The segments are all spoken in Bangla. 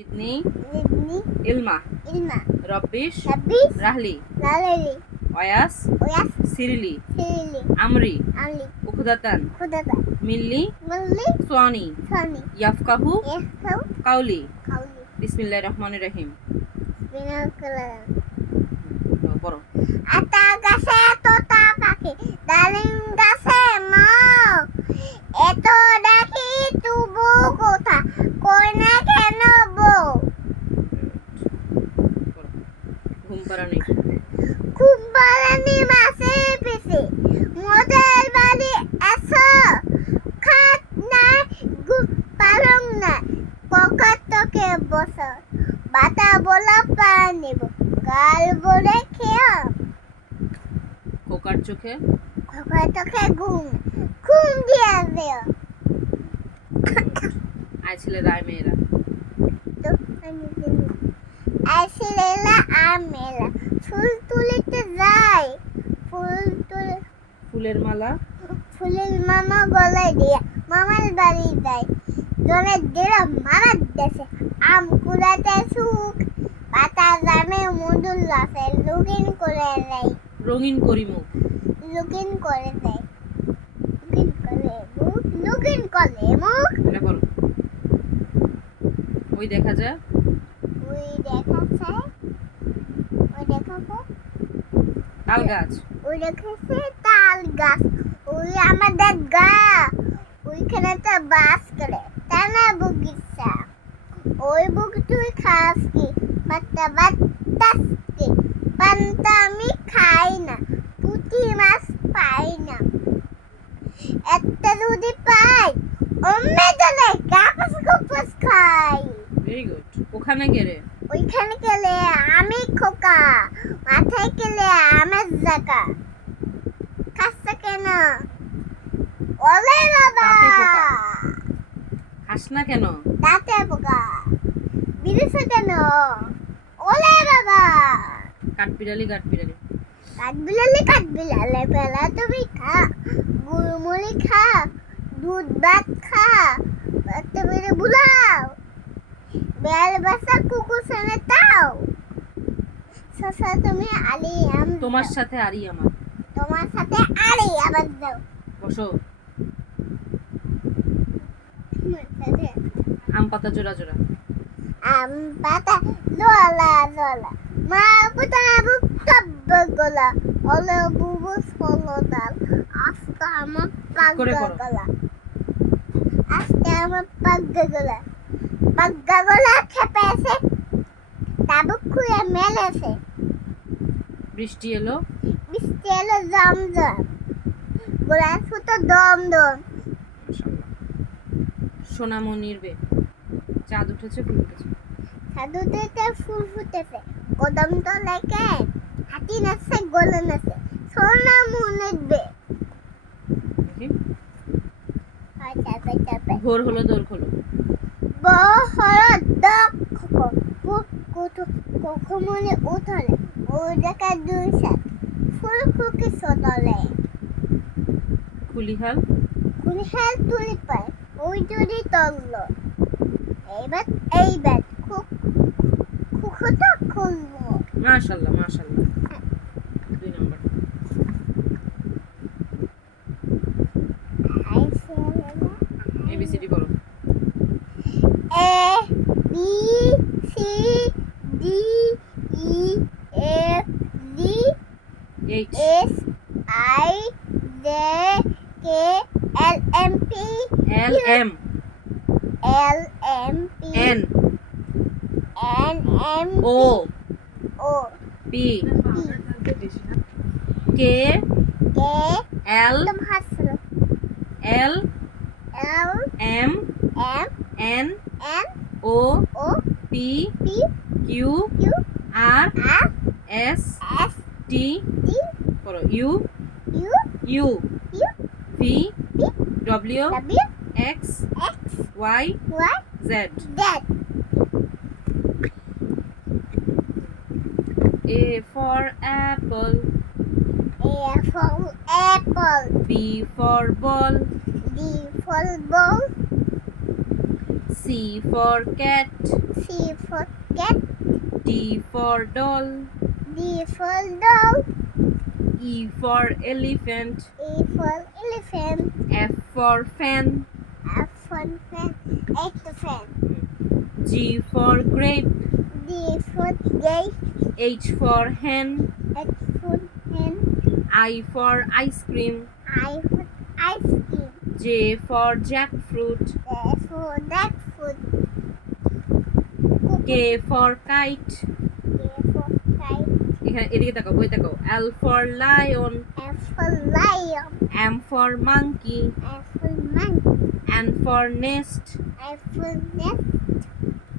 Idni, Ibni, Ilma, Ilma, Rabbish, Rabbis, Rahli, Lalali, Oyas, Oyas, Sirili, Sirili, Amri, Ali, Ukhdatan, Kudata, Milli, Mulli, Swani, Sani, Yafkahu, Yesau, Kauli. Kauli, Bismillahirrahmanirrahim. Binakalan. পড়ো। আতা গাছে তোতা পাখি ডালিম গাছে মৌ এত দেখি তবু কোথা কই না কেন বউ ঘুম পাড়ানি। কুম্বারানি মাছে পিছে মোদের বাড়ি এসো খাট নাই পালং নাই পকার তোকে বসো বাতা বলা পা নেব গাল বলে খেয়া কোকার চোখে খোকার তোকে ঘুম ঘুম দিয়ে দিও আয় ছেলে রায় মেয়েরা। তো আমি জানি আসলেলা আর মেলা ফুল তুলিতে যায় ফুলের মালা ফুলের মামা গলায় দিয়া মামার বাড়ি যায় জনের দিল মামার দেশে আম কুড়াতে সুখ পাতা জামে মধুর লাফে লুকিন করে দেয় রঙিন করি মুখ লুকিন করে দেয় লুকিন করে মুখ এটা করো। ওই দেখা যায় ওই দেখাচ্ছে তাল গাছ ওই দেখাচ্ছে তাল গাছ ওই আমাদের গা ওইখানে তো বাস করে তাই না বগিচা ওই বুক তুই খাস কি বাচ্চা বাচ্চাস কি পান্তা আমি খাই না পুঁটি মাছ পাই না একটা যদি পাই অম্মে গেলে গাপাস গুপাস খাই ভেরি গুড। ওখানে গেলে ওইখানে গেলে আমি খোকা মাথায় গেলে আমার জায়গা কাছে কেন ওলে বাবা দাঁতে পোকা। হাস না কেন দাঁতে পোকা বিদেশে কেন ওলে বাবা কাঠবিড়ালি কাঠবিড়ালি কাঠবিলালে পেলা তুমি খা গুড়মুড়ি খা দুধ ভাত খা একটা বেড়ে বুলাও বেল বাসা কুকুর সঙ্গে তাও শশা তুমি আলি আম তোমার সাথে আরি আমার। তোমার সাথে আলি আবার দাও বসো। তোমার সাথে আম পাতা জোড়া জোড়া আম পাতা জলা জলা মা পুতা বুক তব্ব গোলা ওলে বুবু ফলো দাল আজকে আমার করে পাগলা করো। গলা আজকে আমার পাগলা গলা খেপেছে তাবুক খুঁড়ে মেলেছে বৃষ্টি এলো বৃষ্টি এলো জমজম গোলার ফুটো দম দম মাশাআল্লাহ। সোনামণির বে চাঁদ উঠেছে ফুল উঠেছে সাধুতে ফুল ফুটেছে কদম তো লেকে হাতি নাচছে গোলে নাচছে সোনা মনের বে দেখি চাপে চাপে ভোর হলো দোল খোলো বহর দক কখন মনে উঠলে ও দেখা দুই সাত ফুল ফুকে সদলে খুলিহাল কুনি হেল তুলি পায় ওই যদি তগল এইবার খুখটা খুলবো মাশাআল্লাহ মাশাআল্লাহ। 2 নাম্বার এবিসিডি বলো। A B C D E F G H S I J K L M P L M L M P N N M O O P K K L तुम हंस लो L L M M N N O O P P Q Q R R S S T T করো U U U U V W W X X Y Y Z Z A for apple A for apple B for ball D for ball C for cat C for cat. D for doll. D for doll. E for elephant. E for elephant. F for fan. F for fan. H for fan. G for grape. D for gate. H for hen. H for hen. I for ice cream. I for ice cream. J for jackfruit. J for jackfruit. K for kite. K for kite. এখানে এদিকে তাকাও, বই তাকাও। L for lion. F for lion. M for monkey. F for monkey. N for nest. F for nest.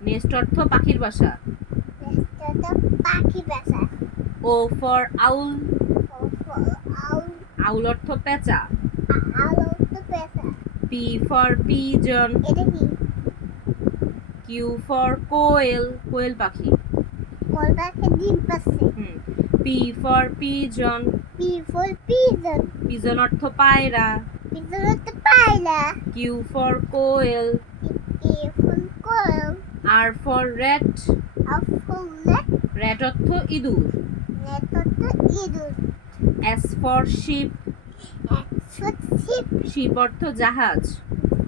Nest অর্থ পাখির বাসা। Nest the পাখি বাসা. O for owl. O for owl. Owl অর্থ পেঁচা। Owl the পেঁচা. P for pigeon. এটা কি? Q for কোয়েল, কোয়েল পাখি। কলটাকে ডিম পাচ্ছে. P for pigeon. P for pigeon. Pigeon অর্থ পায়রা। Pigeon হচ্ছে পায়রা. Q for Koel. A for quail. R for rat. F for rat. rat অর্থ ইঁদুর। Net হচ্ছে ইঁদুর. S for sheep. X for sheep. sheep অর্থ জাহাজ।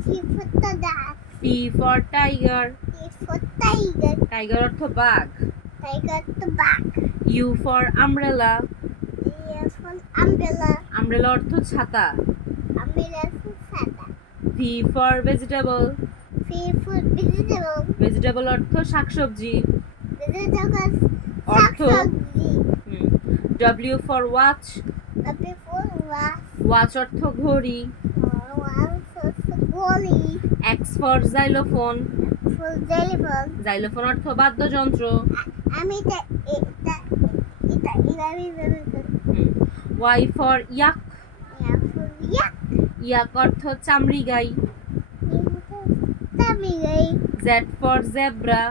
T for duck. T for tiger. T for tiger. tiger অর্থ বাঘ। Tiger the back. U for umbrella. A for umbrella. umbrella অর্থ ছাতা। Umbrella for sata. V for vegetable. V for vegetable. vegetable অর্থ শাকসবজি। Vegetable অর্থ শাকসবজি. W for watch. W for watch. watch অর্থ ঘড়ি। One for goalie. X for xylophone. For xylophone. xylophone অর্থ বাদ্যযন্ত্র। আমি এটা এভাবে Y for yak. for yak. yak অর্থ চামড়ি গাই। Tabi Z for zebra.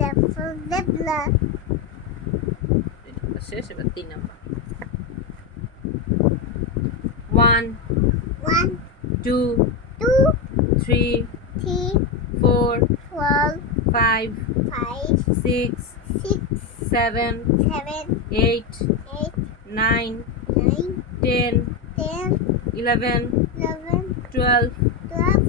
that for zebra. শেষ, এবার 3 নাম্বার। 1 1, 2 2, 3 3, 4 4, 5 5, 6 6, 7 7, 8 8, 9 9, 10 10, 11 11, 12 12,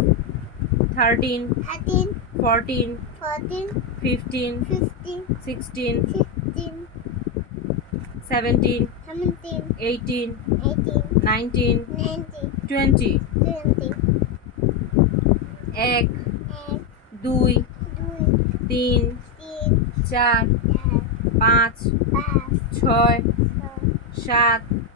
13 13, 14 14, 15 15, 16 16, 17 17, 18 18, 19 19, 20 20, 1 1, 2 2,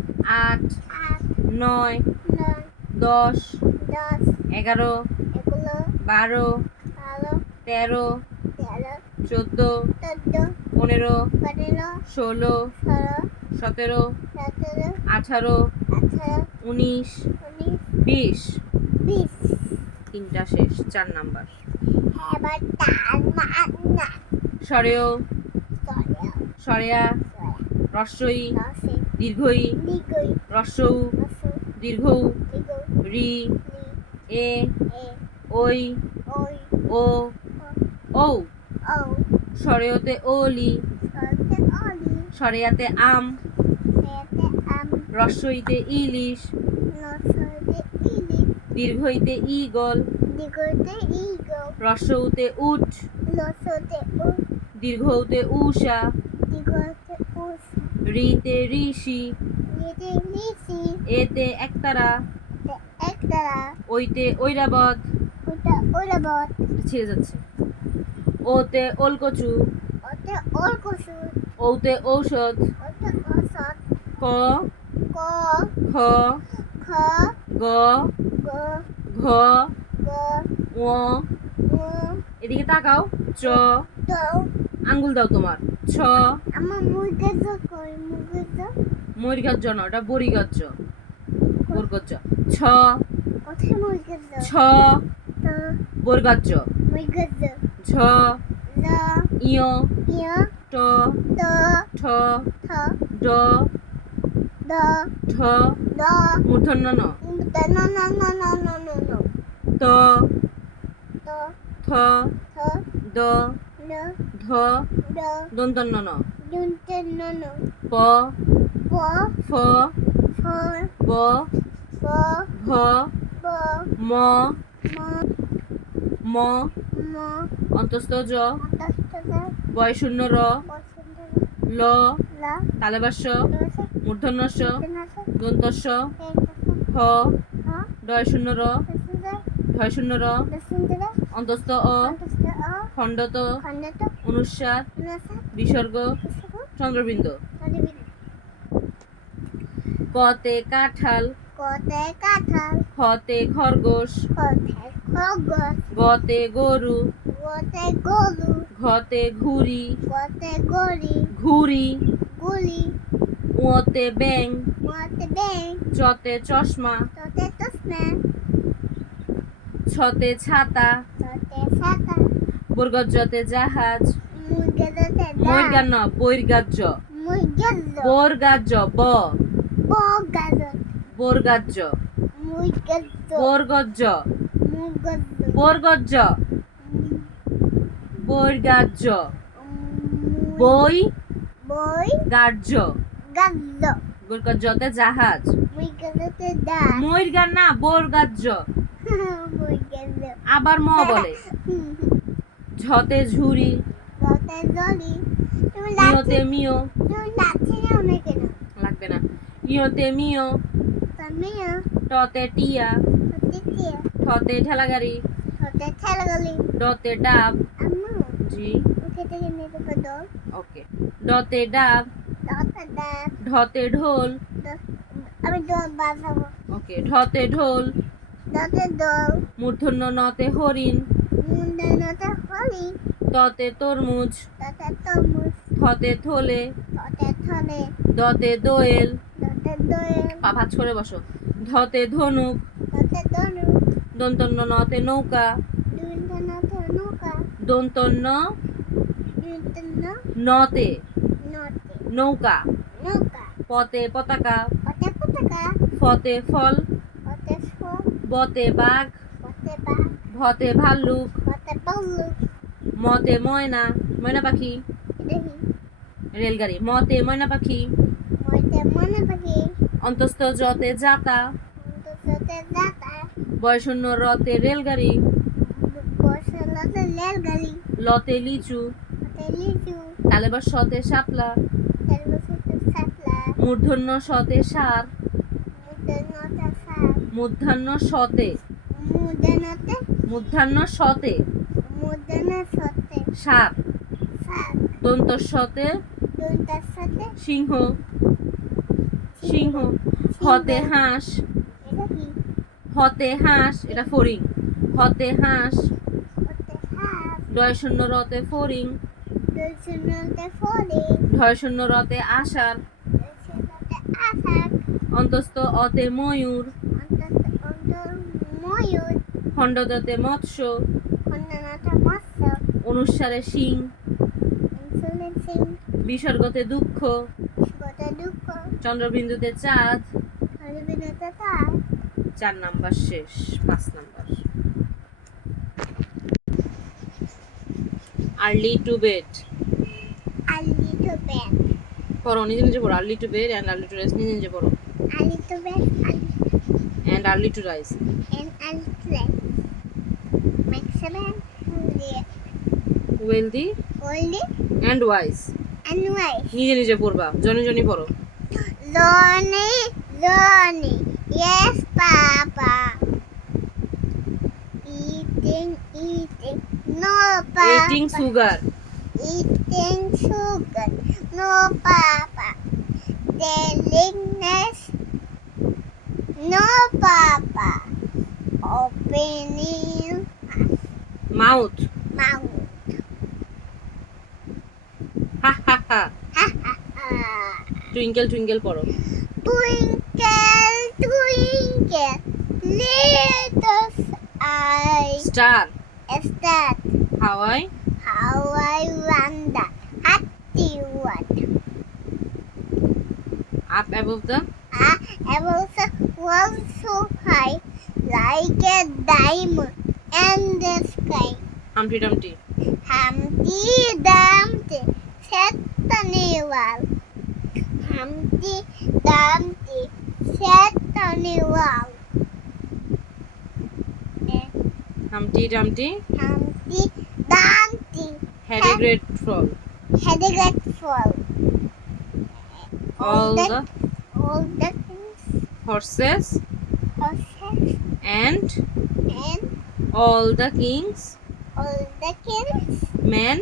3 3, 4 4, 5 5, 6 6, 7 7, 8 8, 9 9, 10 10, 11 11, 12 12, 13 13, 14 14, 15 15, 16 16, 17 17, 18 18, 19 19, 20 20. তিনটা শেষ, 4 নাম্বার। এবার তার না সরেও সরে সরেয়া সরে রস্বই রসে দীর্ঘই নিগই রস্বউ রসু দীর্ঘউ নিগো রি নি এ এ ওই ওই ও ঔ ও সরেয়তে ওলি সরতে অলি সরেয়াতে আম সেতে আম রস্বইতে ইলিশ নসতে ইলি দীর্ঘইতে ঈগল নিগতে ইগো রস্বউতে উট নসতে উ দীর্ঘউতে উষা নিগতে উস রিতে ঋষি নিতে নিসি এতে একতারা একতারা ওইতে ঐরাবত ওটা ওরা বট ছিঁড়ে যাচ্ছে ওতে ওলকচু ওতে ওর কসু ঔতে ঔষধ ওতে অসৎ ক ক খ খ গ গ ঘ গ ও উ এদিকে তাকাও চ তো আঙ্গুল দাও তোমার ছ আমার মুরগেজ কই মুরগেজ মরিগাজ্জ না, ওটা বরিগাজ্জ বরগজ্জ। ছ কোথায় মুরগেজ ছ তো বরগাজ্জ। মুরগেজ ঝ জ ইয় ইয়া ট তো ঠ থ ড দ ঢ দ মূর্ধন্য ন দ ন ন ন ন ন ন ন ত তো থ থ দ দ ন ধ দ দন্তন্য ন দুনতে নন প প ফ ফ ব প ভ প ম ম ম ম অন্তস্থ জ অন্তস্থ বয়শূন্য র বসন্ত ল লা তালেবাস্য দশ মূর্ধন্যস্য তেনাস দন্তস্য তেনাস হ হ ডয়শূন্য র দশন্ত ঢয়শূন্য র দশন্ত অন্তস্থ অ অন্তস্থ অ খণ্ডত খণ্ডত অনুস্বার নস বিসর্গ বিসর্গ চন্দ্রবিন্দু তদিবিদ কতে কাঁঠাল কতে কাঁঠাল খতে খরগোশ কতে খগস গতে গরু কতে গরু ঘতে ঘুড়ি কতে গরি ঘুড়ি গুলি ওতে ব্যাং কতে ব্যাং চতে চশমা ততে তসমা ছতে ছাতা ততে ছাতা বর্গজতে জাহাজ মুরগেদতে ময়ূরগান ন বৈর্গাজ্য মুরগেদ বোরগাজ্য ব বগাজ বোরগাজ্য মুরগেদ বর্গজ্য মুরগেদ বর্গজ্য বৈর্গাজ্য বই বই গার্য গাজ বর্গজ্যতে জাহাজ মুরগেদতে দা ময়ূরগান না বোরগাজ্য মুরগেদ আবার ম বলে ঝতে ঝুড়ি ততে জলি তুমি ইয়তে মিও লাচ্ছি না অনেক কেন লাগবে না ইয়তে মিও তুমি টতে টিয়া ততে কি ঠতে ঠেলাগাড়ি ততে ঠেলা গলি ডতে ডাব আম্মু জি ওকে থেকে নিয়ে তো দল ওকে ডতে ডাব ততে দা ঢতে ঢোল আমি দল বাজাবো ওকে ঢতে ঢোল ততে দল মূর্ধন্য নতে হরিণ মুন্ডে নতে হলি ততে তরমুজ ততে তরমুজ থতে থলে ততে থলে দতে দোয়েল ততে দোয়েল পা ভাঁজ করে বসো ধতে ধনুক ততে দনু দন্তন্য নতে নৌকা দুইটা নতে নৌকা দন্তন্য দুইটা নতে নতে নৌকা নৌকা পতে পতাকা পতে পতাকা ফতে ফল পতে ফল বতে বাঘ পতে বাঘ ভতে ভাল্লুক পতে পল্লু মতে ময়না ময়না পাখি দেখি রেলগাড়ি মতে ময়না পাখি মইতে মনে পাখি অন্তস্থ জতে যাতা অন্ততে যাতা বয়শূন্য রতে রেলগাড়ি বসলতে রেলগাড়ি লতে লিচু পতে লিচু তালেবার সতে শাপলা তেলবসতে সাতলা মূর্ধন্য সতে সার মুদে নতে সাত মূর্ধান্য সতে মুদে নতে মূর্ধান্য সতে মুদে না সতে সার সাত দন্তস্বতে দুইটার সাথে সিংহ সিংহ হতে হাঁস এটা কি হতে হাঁস এটা ফড়িং হতে হাঁস পতে হাত ডয়শূন্য রতে ফড়িং দুইশূন্যতে ফলে ঢয়শূন্য রতে আষাঢ় দুইশূন্যতে আষাঢ় অন্তস্থ অতে ময়ূর অন্তর ময়ূর খণ্ডদতে মৎস্য খণ্ডনাথ মৎস্য অনুসারে সিং ইনসুলিন সিং বিসর্গতে দুঃখ গত দুঃখ চন্দ্রবিন্দুতে চাঁদ হরিবিনতে তার 4 নাম্বার শেষ 5 নাম্বার আর্লি টু বেড আলি তো ব্যাগ পড়ো নিজে নিজে পড়ো early to bed and early to rise নিজে নিজে পড়ো আলি তো bag and early to rise and alfred maximum wealthy only and wise and wife নিজে নিজে পড়বা জনি জনি পড়ো Johnny, yes, Papa. Eating, no, Papa. Eating sugar Eating sugar, no, Papa. Telling us, no, Papa. Opening mouth mouth. হা হা হা Ha ha ha. Twinkle twinkle পড়ো Twinkle, twinkle, little eye. Star Start Hawaii how I wonder at the what. Up above the I was one so high, like a diamond in the sky. হামটি ডামটি Humpty Humpty Dumpty sat on a wall. Humpty Dumpty sat on a wall. Humpty Dumpty Humpty Dumpty had a great fall. had a great fall. All the all the things, horses horses, and and all the kings all the kings, men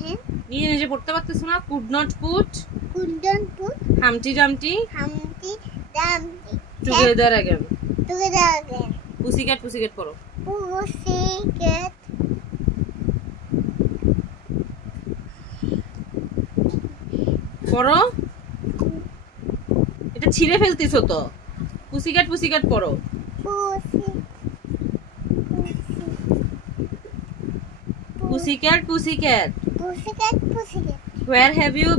men নিজে নিজে পড়তে পারতেছো না could not put couldn't put Humpty Dumpty Humpty Dumpty together again. together again. Pussycat pussycat পড়ো। Pussycat পড়ো, এটা ছিঁড়ে ফেলতেছো তো। পুসিক্যাট পুসিক্যাট পড়ো। পুসিক্যাট পুসিক্যাট Pussycat Pussycat where have you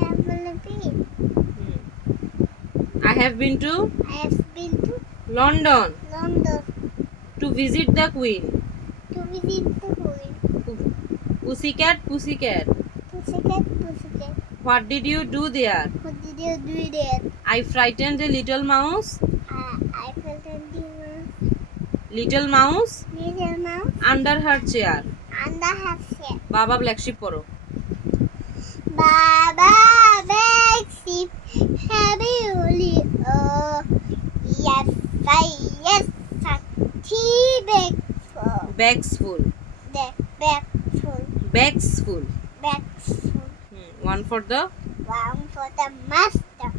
have a been. I have been to I have been to London London to visit the Queen. to visit the Queen. Pussycat pussycat Pussycat Pussycat what did you do there? what did you do there? I frightened a little mouse. I felt a Little mouse little mouse under her chair. under her chair. বাবা ব্ল্যাক শিপ পড়ো। Baba big sheep, heavy woolly, oh, yes, yes, tea bag full, Bags full. the bag full, Bags full. bags full, One for the one for the master,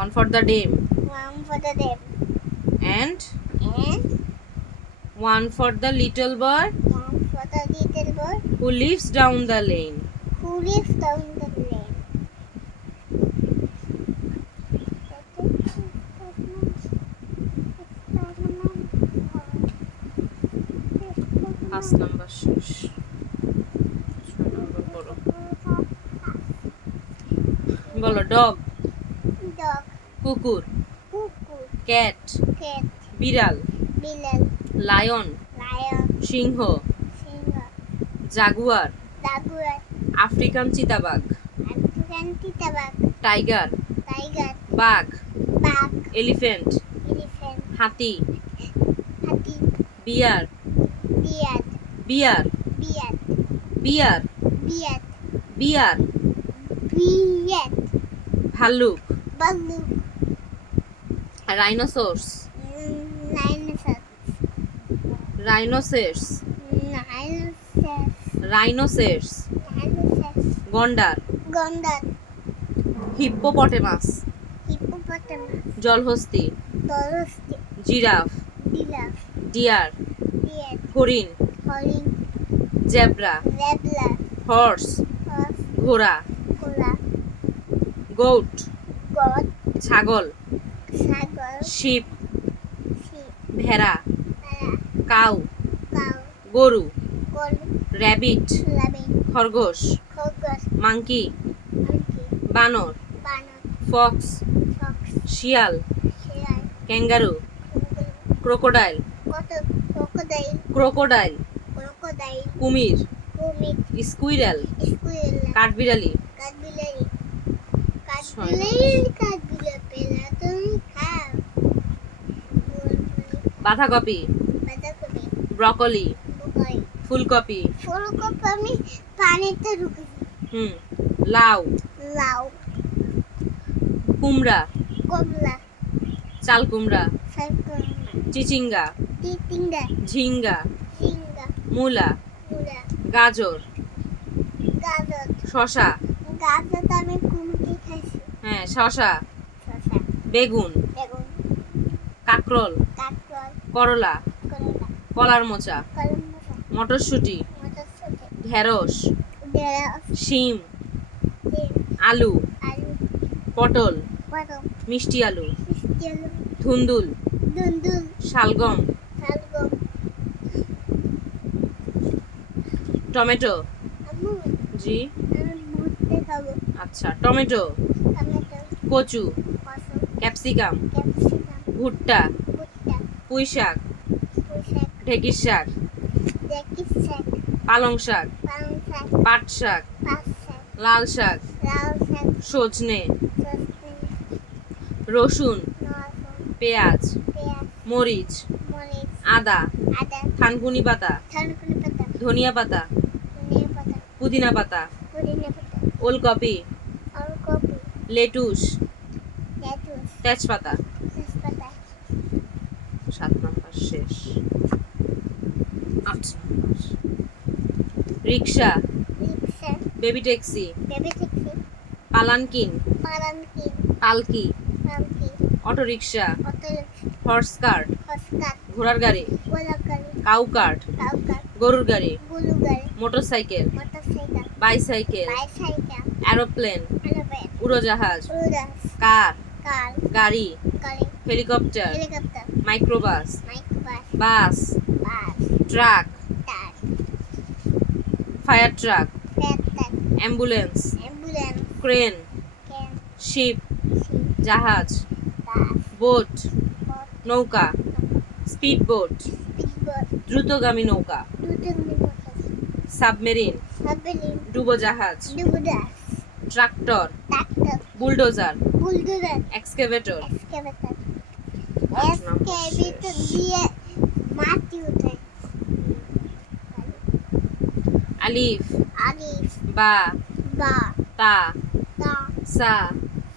one for the dame one for the dame, and and one for the little boy one for the little boy who lives down the lane. who lives down the lane. First number শেষ। 6 নম্বর পড়ো। বলো ডগ Dog, কুকুর cuckoo, ক্যাট cat, বিড়াল bill, লায়ন lion, সিংহ singer, জাগুয়ার jaguar, আফ্রিকান চিতাবাঘ African tittabag, টাইগার tiger, বাঘ bug, এলিফ্যান্ট elephant, হাতি happy, bear beard, bear beard, bear beard, bear beard, ভাল্লুক balloon, rhinoceros rhinoceros, rhinoceros rhinoceros, rhinoceros rhinoceros, গন্ডার gondor, হিপ্পোপটেমাস hippopotamus, জলহস্তি dolphin, giraffe giraffe, deer deer, হরিণ howling, zebra zebra, horse horse, ঘোড়া koala, গোট goat, ছাগল ছাগল, শিপ sheep, ভেড়া ভেড়া, কাউ cow, গরু গরু, র্যাবিট rabbit, খরগোশ খরগোশ, মাংকি monkey, বানর বানর, ফক্স fox, শিয়াল শিয়াল, kangaroo crocodile crocodile, crocodile crocodile, কুমির কুমির, স্কুইরেল squirrel, কাঠবিড়ালি কাঠবিড়ালি, কাঠবিড়ালি, তুমি খাও, বাঁধাকপি বাঁধাকপি, ব্রকলি বুকাই, ফুলকপি ফুলকপি আমি পানিতে ঢুকেছি, লাউ লাউ, কুমড়া কমলা, চাল কুমড়া সাইকোনা, চিচিঙ্গা টিটিঙ্গা, ঝিঙ্গা ঝিঙ্গা, মূলা মূলা, গাজর গাজর, শসা গাজর আমি কুমড়ি খাইছি, হ্যাঁ শসা শসা, বেগুন বেগুন, কাকরোল কাঁকরোল, করলা করলা, কলার মোচা কলম মশা, মটরশুঁটি মটরশুঁটি, ঢেঁড়স ঢেঁড়স, শিম সিম, আলু আলু, পটল পটল, মিষ্টি আলু মিষ্টি আলু, ধুন্দুল দুন্দুল, শালগম শালগম, টমেটো আম্মু জি আমি ভুট্টে খাবো, আচ্ছা টমেটো টমেটো, কচু কসু, ক্যাপসিকাম ক্যাপসিকাম, ভুট্টা ভুট্টা, পুঁই শাক পুঁই শাক, ঢেঁকির শাক দেখির শাক, পালং শাক, পালং শাক, পাট শাক, পাট শাক, লাল শাক, লাল শাক, সজনে, সজনে, রসুন, রসুন, পেঁয়াজ, পেঁয়াজ, মরিচ, মরিচ, আদা, আদা, থানকুনি পাতা, থানকুনি পাতা, ধনিয়া পাতা, ধনিয়া পাতা, পুদিনা পাতা, পুদিনা পাতা, ওলকপি, ওলকপি, লেটুস, লেটুস, তেজপাতা। তেজপাতা, 7 নাম্বার শেষ। 8 number rickshaw, rickshaw, baby taxi, baby taxi, palanquin, পালকি, পালকি, পালকি, auto rickshaw, auto rickshaw, horse cart, horse cart, ঘোড়ার গাড়ি, গোলাকারি, কাউ কার্ট, কাউকাট, গরুর গাড়ি, গুলু গাড়ি, motorcycle, motorcycle, bicycle, bicycle, aeroplane, aeroplane, উড়োজাহাজ, উড়াস, কার, কার, গাড়ি, গাড়ি, helicopter, helicopter, microbus, microbus, bus, bus, truck, truck, fire truck, tractor, ambulance, ambulance, crane, train, ship, ship, জাহাজ, বাস, বোট, বোট, নৌকা, স্পিড বোট, স্পিডবোট, দ্রুতগামী নৌকা, দুধুমি মোটর, সাবমেরিন, সাবমেরিন, ডুবোজাহাজ, ডুবুদাস, tractor, tractor, bulldozer, bulldozer, excavator. Excavator, 8 number excavator শেষ। দিয়ে মাটি উঠে, আলিফ, আলিফ, বা, বা, তা, তা, সা,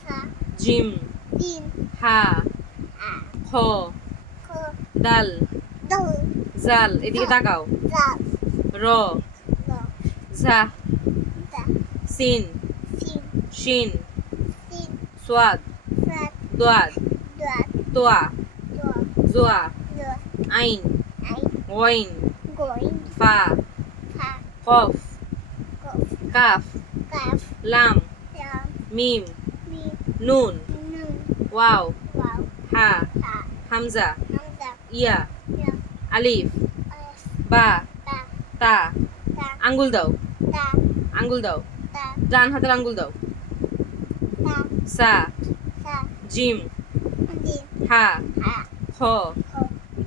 সা, জিম, তিন, হা, আ, খ, খ, দাল, দল, জাল, এদিকে তাকাও, জাল, র, ল, ঝা, দা, সিন, সিন, শিন, সিন, সোয়াদ, সাত, দোয়াদ, দোয়াত, তোয়া, দোয়া, জোয়া, দোয়া, আইন, আই, ওয়াইন, গোইন, ফা, ফা, কফ, কফ, কাফ, কাফ, লাম, লাম, মিম, মিম, নুন, নুন, ওয়াও, ওয়াও, হা, হা, হামজা, হামজা, ইয়া, ইয়া, আলিফ, আলিফ, বা, বা, তা, তা, আঙ্গুল দাও, তা, আঙ্গুল দাও, তা, ডান হাতের আঙ্গুল দাও, তা, সা, সা, জিম, দিন, হা, হা, খ, খ,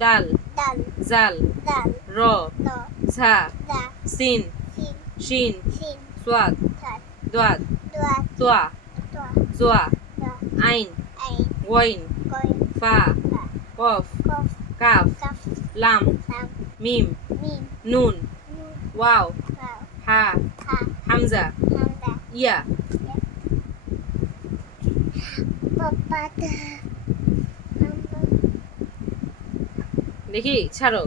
দাল, দাল, জাল, দাল, র, ল, ঝা, দা, সিন, সিন, শিন, সিন, সোয়াদ, সাত, দোয়াদ, দোয়াত, তোয়া, তোয়া, জোয়া, দা, আইন, আইন, ওয়াইন, গোইন, ফা, ফা, কফ, কফ, কাফ, কাফ, লাম, লাম, মিম, মিম, নুন, নুন, ওয়াও, ওয়াও, হা, হা, হামজা, হামজা, ইয়া। পাপাটা, মাম্মা, দেখি ছাড়ো।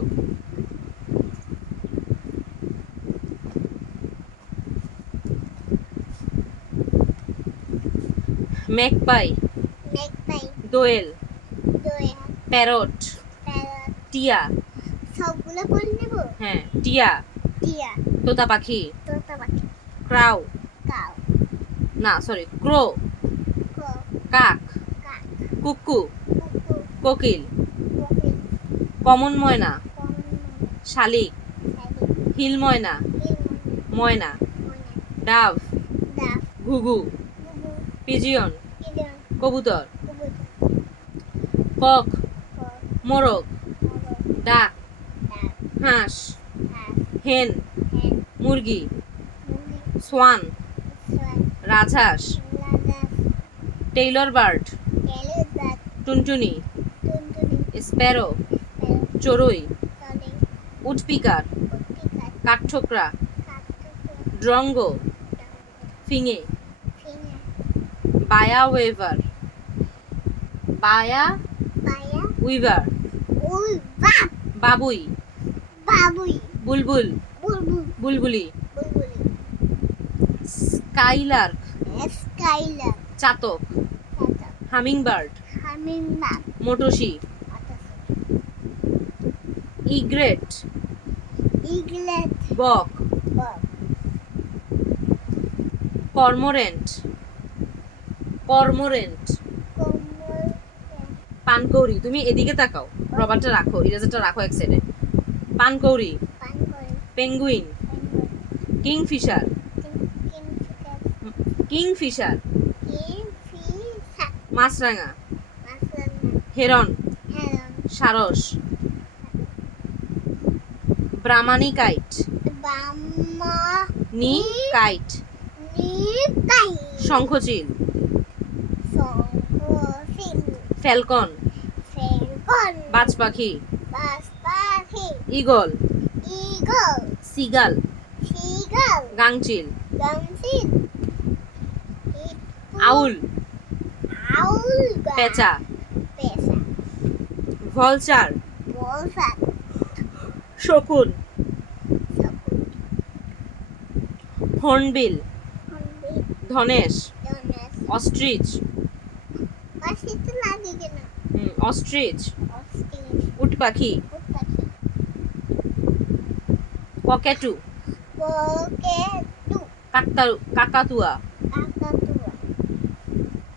ম্যাকপাই, নেকটাই, দোয়েল, দোয়া, প্যারট, প্যারট, টিয়া, সবগুলো পড়ে নেব, হ্যাঁ টিয়া, টিয়া, তোতা পাখি, তোতা পাখি, ক্রাউ, কাউ, না সরি ক্রো, কো, কাক, কাক, কুকু, কুকু, কোকিল, কোকিল, কমন ময়না, কমন, শালিক, শালিক, হিল ময়না, হিলমন, ময়না, ময়না, ডাভ, ডাব, ঘুঘু, গুগু, পিজিয়ন, পিজন, কবুতর, কবুতর, কক, কক, মোরগ, মোরগ, ডাক, ডাব, হাঁস, হাঁস, হেন, হেন, মুরগি, মুরগি, সোয়ান, সোয়ান, রাজহাঁস, রাজহাঁস, টেইলর বার্ড, টেলির বাঘ, টুনটুনি, টুনটুনি, স্প্যারো, প্যারট, চড়ুই, চড়ুই, উডপিকার, উটপিকার, কাঠঠোকরা, কাঠঠোকরা, ড্রঙ্গ, ডাঙ্গো, ফিঙে, ফিঙে, বায়া ওয়েভার, বায়া পায়া, উইভার, উই, বাপ, বাবুই, বাবুই, বুলবুল, বুলবুল, বুলবুলি, বুলবুলি, স্কাইলার্ক, স্কাইলার, চাতক, চাতক, হামিংবার্ড, হামিংবার্ড, মোটসি, বাতাস, ইগ্রেট, ইগলেট, বক, বক, কর্মোরেন্ট, কর্মোরেন্ট, কোমল, পানকৌড়ি। তুমি এদিকে তাকাও, রবারটা রাখো, ইরেজারটা রাখো এক সাইডে। পানকৌড়ি, পানকড়ি, penguin, penguin, kingfisher, kingfisher, kingfisher, kingfisher, মাছরাঙা, মাছরাঙা, হেরন, হেরন, সারস, ব্রাহ্মানিকাইট, বাম, নি কাইট নিকাই শঙ্খচিল শঙ্খচিল ফ্যালকন ফেলকন বাজ পাখি বাজ পাখি ঈগল ঈগল সিগাল সিগাল গাংচিল গামচিল আউল আউল পেঁচা পেঁচা ভলচার বলসা শকুন হর্নবিল ধনেশ অস্ট্রিচ পাশিতে লাগে কেন অস্ট্রিচ অস্টিন উট পাখি পাখি ককেটু পকেটু কাকাতুয়া কাকাতুয়া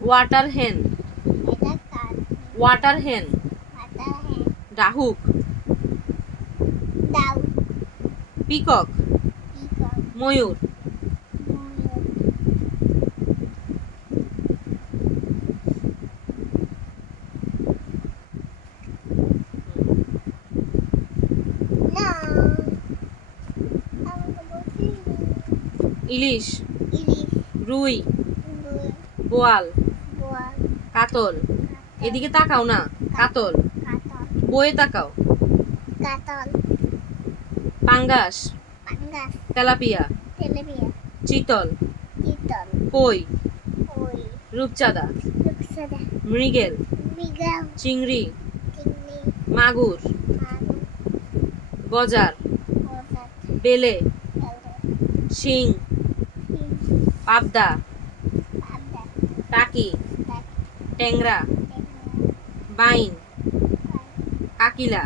ওয়াটার হেন এটা কার ওয়াটার হেন মাথা হ্যাঁ ডাহুক দাউ পিকক পিকক ময়ূর ময়ূর না আমাকে বলছি ইলিশ ইলিশ রুই রুই বোয়াল বোয়াল কাতল এদিকে তাকাও না কাতল কাতল বয়ে তাকাও কাতল পাঙ্গাস পাঙ্গাস তেলাপিয়া তেলাপিয়া চিতল চিতল কই ওই রূপচাঁদা রূপসাদা মৃগেল মৃগেল চিংড়ি চিংড়ি মাগুর মাগুর গজার বজাত বেলে বেলে শিং শিং পাবদা পাবদা টাকি টাকি ট্যাংরা টেংরা বাইন পাই কাকিলা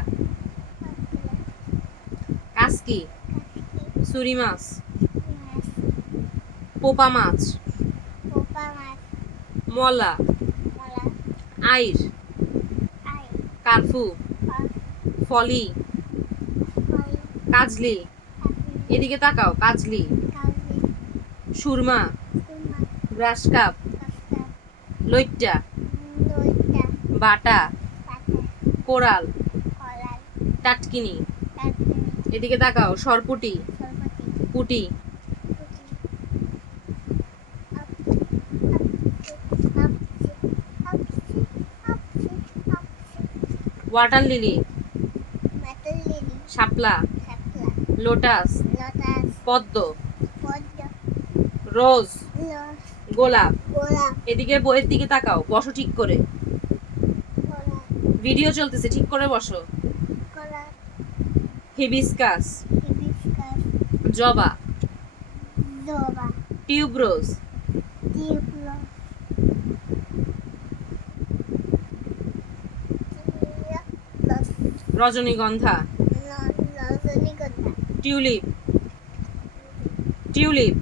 পাকিলা কাসকি কাকি সুরি মাছ মাছ পোপা মাছ পোপা মাছ মলা মলা আইর আই কারফু পাক ফলি ফল কাজলি কাকি এদিকে তাকাও কাজলি কাউজি সুরমা সুমা গ্রাস কাপ কাস্তা লইট্টা লইটা বাটা পাতা কোরাল কলাল টাটকিনি টাটকিনি এদিকে তাকাও সরপুটি সরপতি পুটি ওয়াটার লিলি শাপলা লোটাস পদ্ম রোজ গোলাপ এদিকে বইয়ের দিকে তাকাও বসো ঠিক করে ভিডিও চলতেছে ঠিক করে বসো হিবিস্কাস জবা টিউবরোজ রজনীগন্ধা টিউলিপ টিউলিপ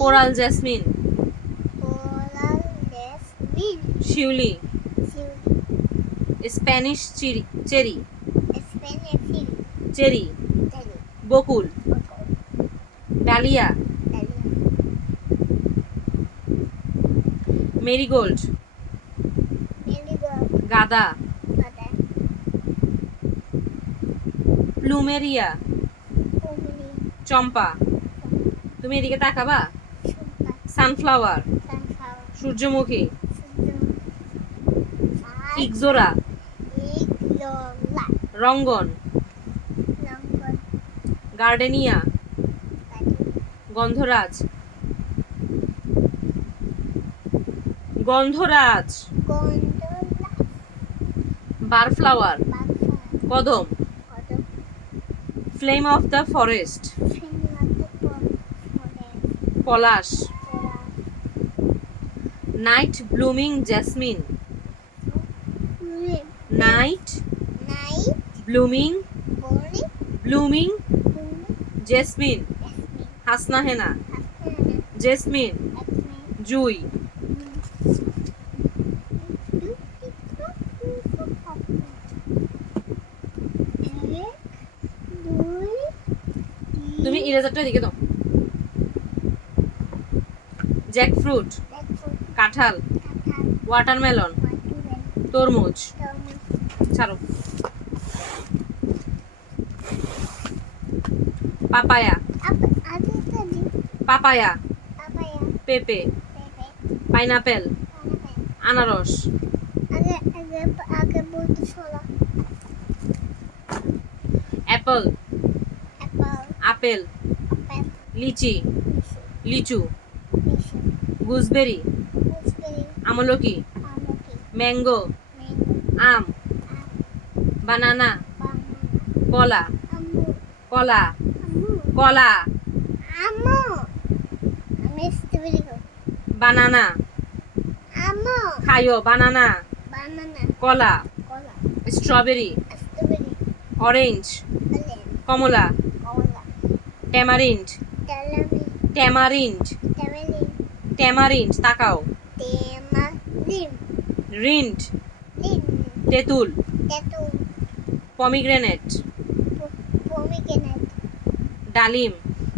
কোরাল জেসমিন শিউলি স্প্যানিশ চেরি চেরি বকুল ডালিয়া মেরিগোল্ড গাদা প্লুমেরিয়া চম্পা তুমি এদিকে তাকাবা সানফ্লাওয়ার সূর্যমুখী ইকজোরা রঙ্গন গার্ডেনিয়া গন্ধরাজ গন্ধরাজ বারফ্লাওয়ার কদম ফ্লেম অফ দ্য ফরেস্ট পলাশ night blooming jasmine night blooming jasmine হাসনা হেনা জেসমিন জুই তুমি ইরেজারটা এদিকে দাও জ্যাকফ্রুট কাঁঠাল ওয়াটারমেলন তরমুজ ছাড়ো পাপায়া, আদি তাদি পাপায়া, পাপায়া পেঁপে, পেঁপে পাইনাপেল, পানাপেল আনারস, আগে আগে আগে বলতে শোনো অ্যাপল, অ্যাপল আপেল, আপেল লিচি, লিচু, লিচু গুজবেরি, গুজবেরি আমলকি, আমলকি ম্যাঙ্গো, ম্যাঙ্গো আম, আম বানানা, বানানা কলা, আম্মু কলা, আম্মু কলা, আম্মু আমি স্ট্রবেরি খাবো বানানা, আম্মু খাইও বানানা, বানানা কলা, কলা স্ট্রবেরি, স্ট্রবেরি অরেঞ্জ, অরেঞ্জ কমলা, কমলা ট্যামারিন্ড, তেলামি ট্যামারিন্ড, তেমেলি ট্যামারিন্ড, তাকাও, তেমালিম রিন্ড, লিম তেঁতুল, তেতু পমিগ্রেনেট, পমিগ্রেনেট ডালিম,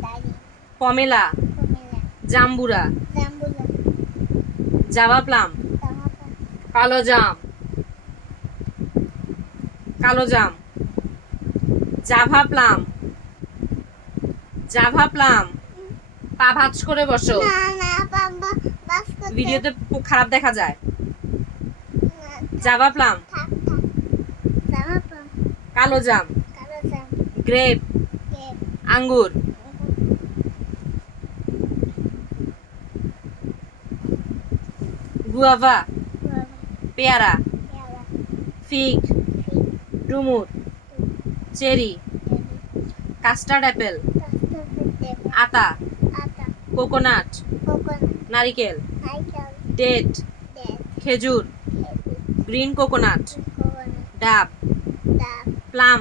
ডালি পমেলা, পমেলা জাম্বুরা, জাম্বুলা জাভা প্লাম, তামাপা কালো জাম, কালো জাম, জাভা প্লাম, জাভা প্লাম, পা ভাঁজ করে বসো, না না বাবা বাস করতে ভিডিওতে খারাপ দেখা যায়। না, জাভা প্লাম, থাক থাক তামাপা কালো জাম, কালো জাম গ্রেপ, কেক আঙ্গুর, গুয়াভা, পেয়ারা, পেয়ারা ফিগ, ডুমুর, চেরি, কাস্টার্ড অ্যাপেল, আতা, আটা কোকোনাট, কোকোনাট নারিকেল, নাইকেল ডেট, ডেট খেজুর, গ্রিন কোকোনাট, কোকোনাট ডাব, ডাব প্লাম,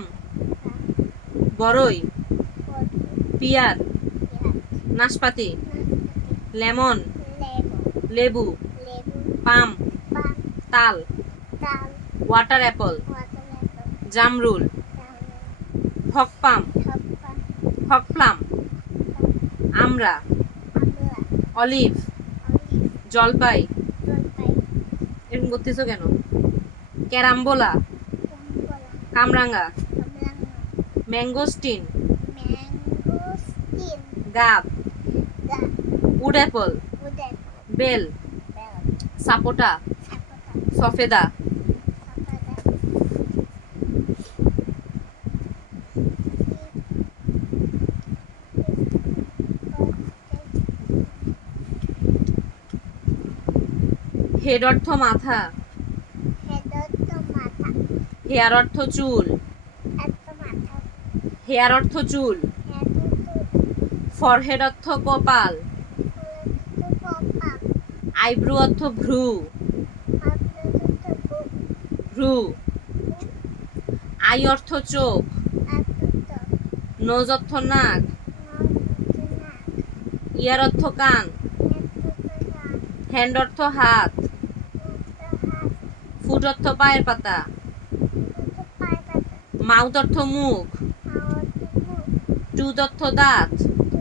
বরই, ফল পিয়ার, পেঁয়াজ নাশপাতি, নাশপাতি লেমন, লেবু লেবু, লেবু পাম, পান তাল, তাল ওয়াটার অ্যাপল, ওয়াটারমেলন জামরুল, জামরুল হক পাম, ঠপ্পা হক প্লাম, আমড়া, আমলা অলিভ, অলিভ জলপাই, জলপাই এরকম করতেছো কেন, ক্যারাম্বোলা, কমলা কামরাঙ্গা, কমলাঙ্গা ম্যাঙ্গোস্টিন, ম্যাঙ্গোস্টিন গাব, গা উড অ্যাপল, উদেক বেল, বেল সাপোটা, সাপোটা সফেদা, সাপাদা হেড অর্থ মাথা, হেদত্ত মাথা হেয়ার অর্থ চুল, এত মাথা হেয়ার অর্থ চুল, হেদত্ত ফরহেড অর্থ কপাল, হেদত্ত কপা আইব্রু অর্থ ভ্রু, মাত্রদত্ত বুক ভ্রু, আই অর্থ চোখ, আত্মত্ত নোজ অর্থ নাক, নদত্ত নাক ইয়ার অর্থ কান, হেদত্ত নাক হ্যান্ড অর্থ হাত, হেদত্ত হাত ফুট অর্থ পায়ের পাতা, হেদত্ত পায় পাতা মাউথ অর্থ মুখ, আওয়াত্ত মুখ টুথ অর্থ দাঁত,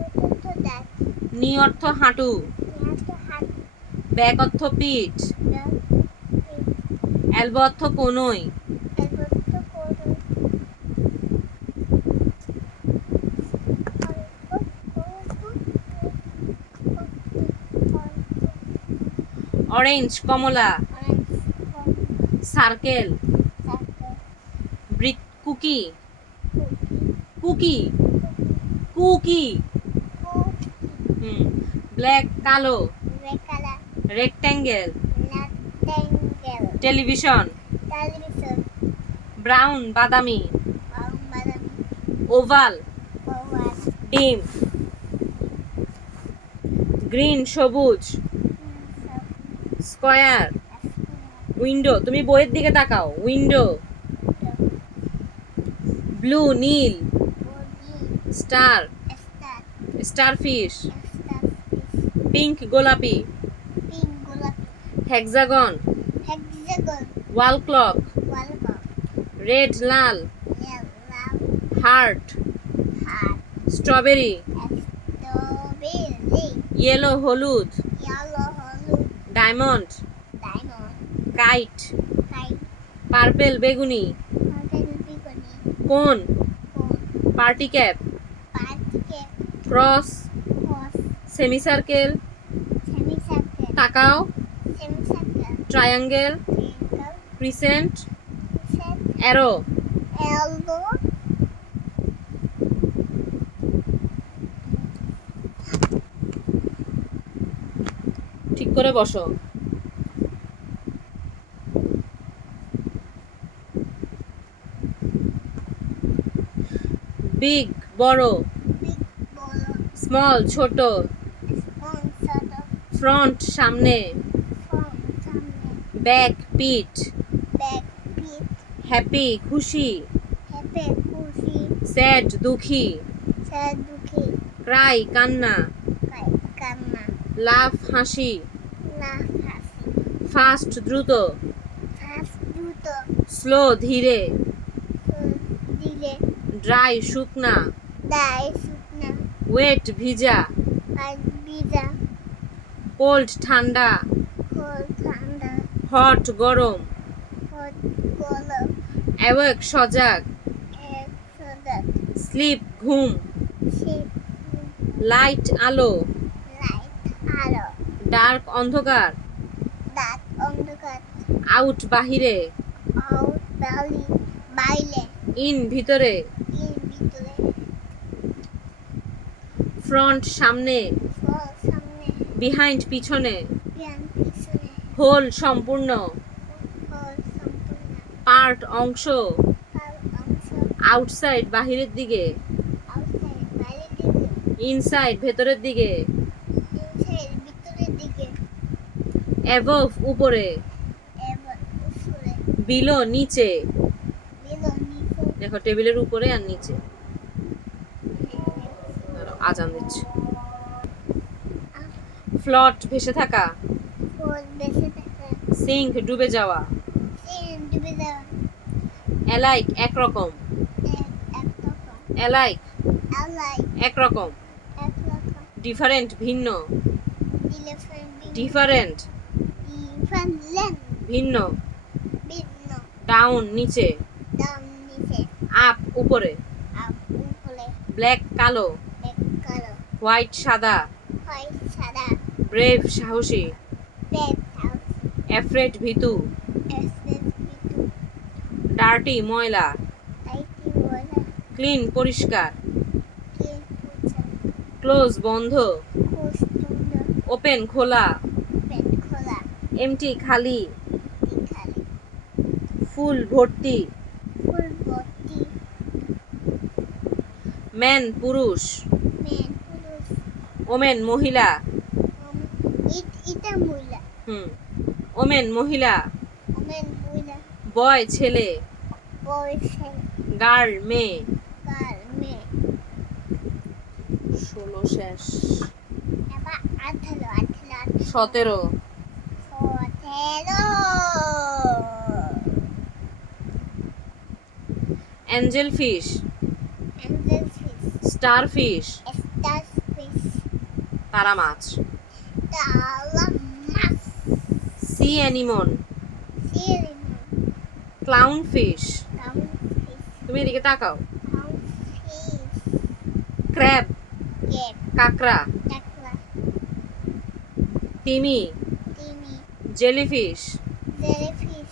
তুতত্ত দাঁত নি অর্থ হাঁটু, নিহত হাত ব্যাক অর্থ পিঠ, বেল এলবো অর্থ কনুই, হেদত্ত করুন অরেঞ্জ কমলা, orange circle, circle brick, cookie, cookie cookie, cookie, cookie black কালো, রেকালা rectangle, rectangle television, television brown বাদামি, বাদামি ওভাল, oval ডিম, গ্রিন সবুজ, স্কয়ার, উইন্ডো, তুমি বইয়ের দিকে তাকাও, উইন্ডো, ব্লু নীল, body star, star starfish, starfish pink গোলাপি, pink গোলাপি hexagon, hexagon wall clock, walnut red লাল, yellow heart, heart strawberry, strawberry yellow হলুদ, yellow হলুদ diamond, diamond kite, kite purple বেগুনি, hotel begonia কোন, cone পার্টি ক্যাপ, party থেকে ক্রস, ক্রস, সেমিসার্কেল, সেমিসার্কেল, তাকাও, semicircle, triangle, triangle, crescent, crescent, arrow. Elbow, ঠিক করে বসো। বিগ, বড়, বিগ, বড়, স্মল, ছোট, স্মল, ছোট, ফ্রন্ট, সামনে, ফ্রন্ট, সামনে, ব্যাক, পিঠ, ব্যাক, পিঠ, হ্যাপি, খুশি, হ্যাপি, খুশি, স্যাড, দুঃখী, স্যাড, দুঃখী, ক্রাই, কান্না, কান্না, লাভ, হাসি, লাফ, হাসি, ফাস্ট, দ্রুত, ফাস্ট, দ্রুত, স্লো, ধীরে, দিলে, ড্রাই, শুকনা, দায়, শুকনা, ওয়েট, ভিজা, আর ভিজা, কোল্ড, ঠান্ডা, কোল্ড, ঠান্ডা, হট, গরম, হট, গরম, অ্যাওয়েক, সজাগ, এক, সজাগ, স্লিপ, ঘুম, শিপ, লাইট, আলো, লাইট, আলো, ডার্ক, অন্ধকার, দাঁত, অন্ধকার, আউট, বাহিরে, আউট, বালি, বাইলে, ইন, ভিতরে, ইন, ভিতরে, ফ্রন্ট, সামনে, ফল, সামনে, বিহাইন্ড, পিছনে, বিয়ান, পিছনে, হোল, সম্পূর্ণ, ফল, সম্পূর্ণ, পার্ট, অংশ, ফাল, অংশ, আউটসাইড, বাহিরের দিকে, আউটসাইড, বাইরের দিকে, ইনসাইড, ভেতরের দিকে, ইনসাইড, ভিতরের দিকে, অ্যাবভ, উপরে, এবার উপরে, বিলো, নিচে। বিলো, নিচে, দেখো টেবিলের উপরে আর নিচে। দাঁড়াও, আজান দিচ্ছে। ফ্লট, ভেসে থাকা, ফল, বেঁচে থাকা, সিঙ্ক, ডুবে যাওয়া, সিন, ডুবে যাওয়া, অ্যালাইক, একরকম, একরকম, অ্যালাইক, আলাই, একরকম, একরকম, ডিফারেন্ট, ভিন্ন, ডিফারেন্ট, ডিফারেন্ট, ডিফারেন্ট, ভিন্ন, ভিন্ন, ডাউন, নিচে, ডাউন, নিচে, আপ, উপরে, আপ, উপরে, ব্ল্যাক, কালো, এক, কালো, হোয়াইট, সাদা, হোয়াইট, সাদা, ব্রেভ, সাহসী, রেড, হাউস, অ্যাফ্রেড, ভীতু, এসপেস, বিটু, ডার্টি, ময়লা, টাইটি, ওয়ালা, ক্লিন, পরিষ্কার, কে, পুচা, ক্লোজ, বন্ধ, কোষ, তুন্ড, ওপেন, খোলা, পেট, খোলা, এমটি, খালি, খালি, ফুল, ভর্তি, ফুল, ভর্তি, ম্যান, পুরুষ, মেন, পুরুষ, ওমেন, মহিলা, এটা মহিলা, ওমেন, মহিলা, ওমেন, মহিলা, বয়, ছেলে, বয়, ছেলে, গার্ল, মেয়ে। গার্ল, মেয়ে, 16 শেষ, এবার 18, 17, 17, angel fish, angel fish, star fish, star fish, তারা মাছ, তালা মাছ, সি অ্যানিমন, সিলিমন, ক্লাউন ফিশ। কাউন ফিশ, তুমি এদিকে তাকাও। কাউন ফিশ, ক্র্যাব, কেপ, কাঁকড়া, টাকলা, তিমি, তিমি, jellyfish, jellyfish,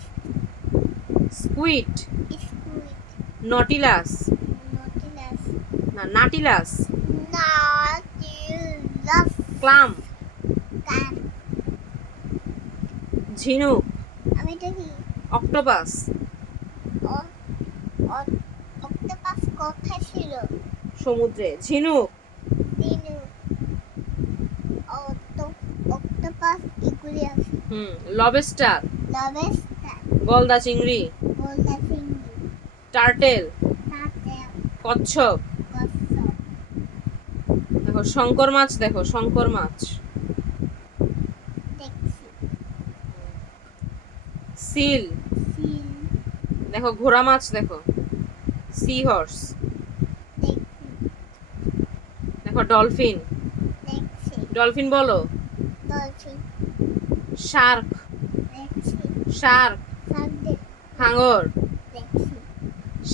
squid, squid, Nautilus, Nautilus, না নাটিলাস, নাটিলাস, ক্লাম, কান, ঝিনুক, আমি এটা কি অক্টোপাস, অক্টোপাস কোথায় ছিল? সমুদ্রে, ঝিনুক, দিনু, অক্টোপাস এগুলি আছে, লবেস্টার, লবেস্টার, গলদা চিংড়ি, গোল্ডা চিংড়ি, টার্টেল, টাটেল, কচ্ছপ। কচ্ছপ, দেখো শঙ্কর মাছ, দেখো শঙ্কর মাছ, দেখছি, সিল, সিল, দেখো ঘোড়া মাছ, দেখো সি হর্স, দেখছি, দেখো ডলফিন, দেখছি, ডলফিন বলো, ডলফিন, শার্ক, দেখছি, শার্ক, সার্ক, হাঙর, দেখছি,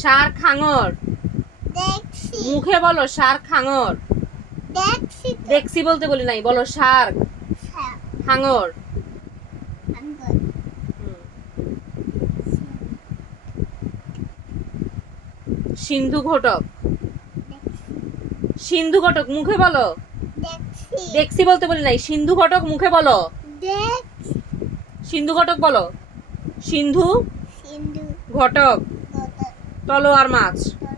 শার্ক, হাঙর, দেখছি। মুখে বলো শার্ক হাঙর। দেখছি তো। দেখছি বলতে বলি নাই, বলো শার্ক হ্যাঁ, হাঙর। আঙ্গুর। সিন্ধু ঘটক। দেখছি। সিন্ধু ঘটক মুখে বলো। দেখছি। দেখছি বলতে বলি নাই, সিন্ধু ঘটক মুখে বলো। দেখছি। সিন্ধু ঘটক বলো। সিন্ধু সিন্ধু ঘটক ঘটক। তলোয়ার মাছ। তলোয়ার।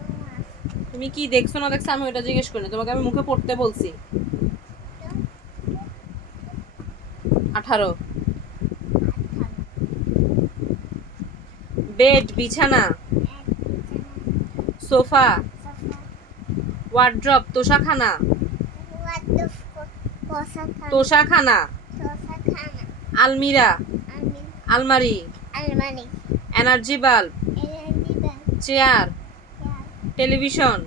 তুমি কি দেখছো না দেখছো আমি ওটা জিজ্ঞেস করি, তোমাকে আমি মুখে পড়তে বলছি। 18। বেড বিছানা। সোফা। ওয়ার্ড্রপ তোশাখানা। তোশাখানা। আলমিরা। আলমারি। Energy bulb. চেয়ার। টেলিভিশন।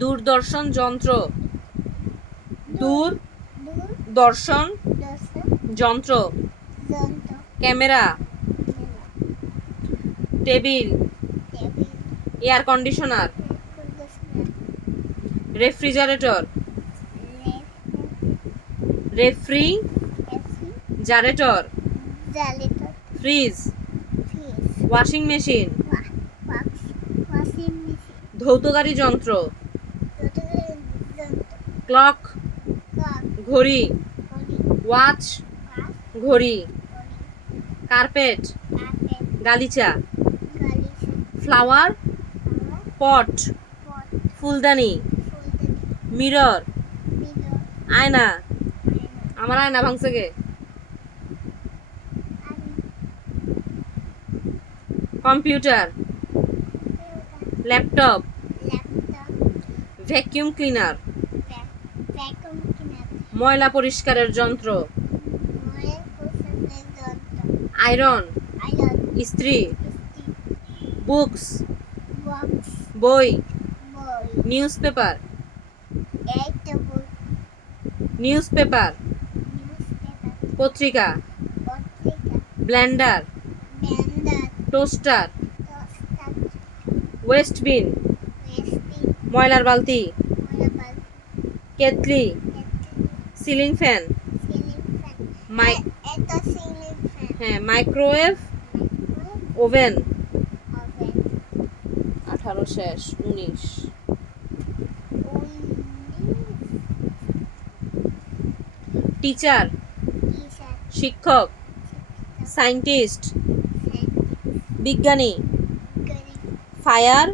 দূরদর্শন যন্ত্র। দূরদর্শন যন্ত্র। Camera. Table. Air conditioner. Refrigerator. Refrigerator. Fridge. Washing machine. ধৌতকারী যন্ত্র। ক্লক ঘড়ি। ওয়াচ ঘড়ি। কার্পেট গালিচা। ফ্লাওয়ার পট ফুলদানি। মিরর আয়না। আমার আয়না ভাঙছে গে। কম্পিউটার। ল্যাপটপ। Vacuum cleaner. ময়লা পরিষ্কারের যন্ত্র। আয়রন ইস্ত্রি। বুকস বই। নিউজপেপার। নিউজপেপার পত্রিকা। ব্লেন্ডার। টোস্টার। ওয়েস্ট বিন ময়লার বালতি। কেতলি। Ceiling fan. হ্যাঁ মাইক্রোওয়েভ ওভেন। 18 শেষ 19। টিচার শিক্ষক। সায়েন্টিস্ট বিজ্ঞানী। Fire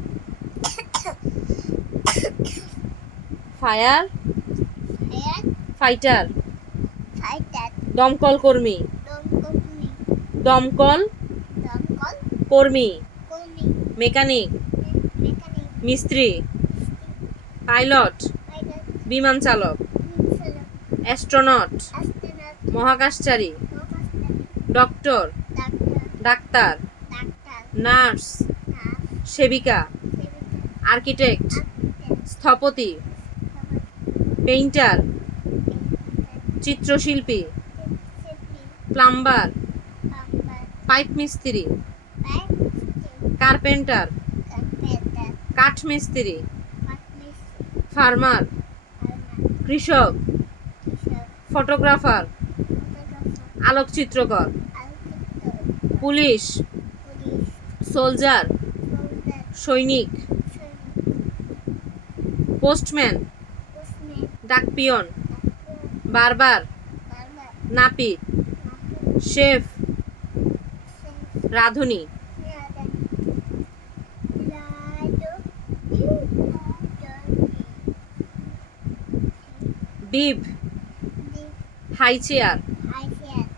fighter. দমকল কর্মী। দমকল কর্মী। মেকানিক মিস্ত্রি। পাইলট বিমান চালক। অ্যাস্ট্রোনট মহাকাশচারী। ডক্টর ডাক্তার। নার্স সেবিকা। আর্কিটেক্ট স্থপতি। পেইন্টার চিত্রশিল্পী। প্লাম্বার পাইপ মিস্ত্রি। কার্পেন্টার কাঠ মিস্ত্রি। ফার্মার কৃষক। ফটোগ্রাফার আলোকচিত্রকর। পুলিশ সোলজার সৈনিক। পোস্টম্যান ডাকপিয়ন। বারবার নাপিত। শেফ রাঁধুনি। বিব হাই চেয়ার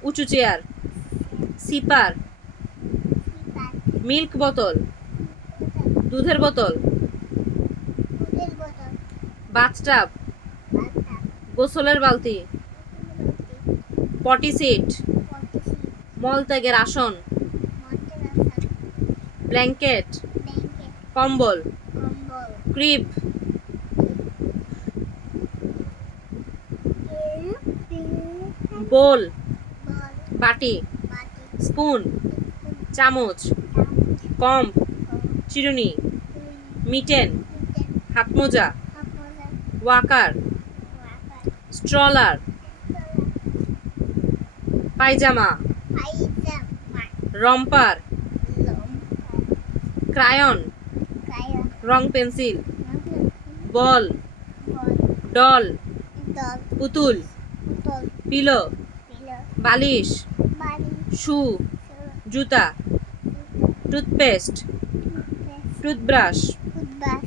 উঁচু চেয়ার। সিপার মিল্ক বোতল দুধের বোতল। বাথটাব গোসলের বালতি। পটি সিট মলত্যাগের আসন। ব্ল্যাঙ্কেট কম্বল। ক্রিপ বোল বাটি। স্পুন চামচ। কম্ব চিরুনি। মিটেন হাতমোজা, হাফমোজা, ওয়াকার, ওয়াকার, স্ট্রলার, পায়জামা, পায়জামা, রম্পার, লম্বা, ক্রায়ন, ক্রায়ন, রং পেন্সিল, বল, বল, ডল, দল, পুতুল, পুতুল, পিলো, পিলো, বালিশ, বাড়ি, শু, জুতা, টুথপেস্ট, টুথব্রাশ, ফুটবাস,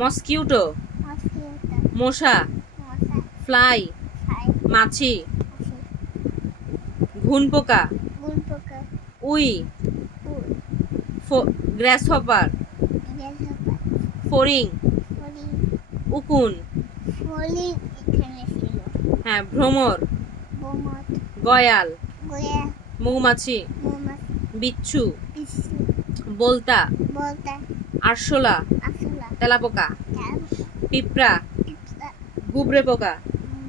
মসকিউটো, মসকিউটো, মশা, মশা, ফ্লাই, ফাই, মাছি, আসি, ঘুনপোকা, গুলপোকা, উই, উল, গ্রাসহপার, গ্রাসহপার, ফড়িং, ফড়ি, উকুন, ফড়ি এখানে ছিল, হ্যাঁ, ভ্রমর, বোমত, গয়াল, গোয়া, মৌমাছি, মৌমাছি, বিচ্ছু, পিসি, বলতা, বলতা, আরশোলা, আসলা, তেলাপোকা, ক্যাব, পিঁপড়া, পিপসা, গুবরে পোকা,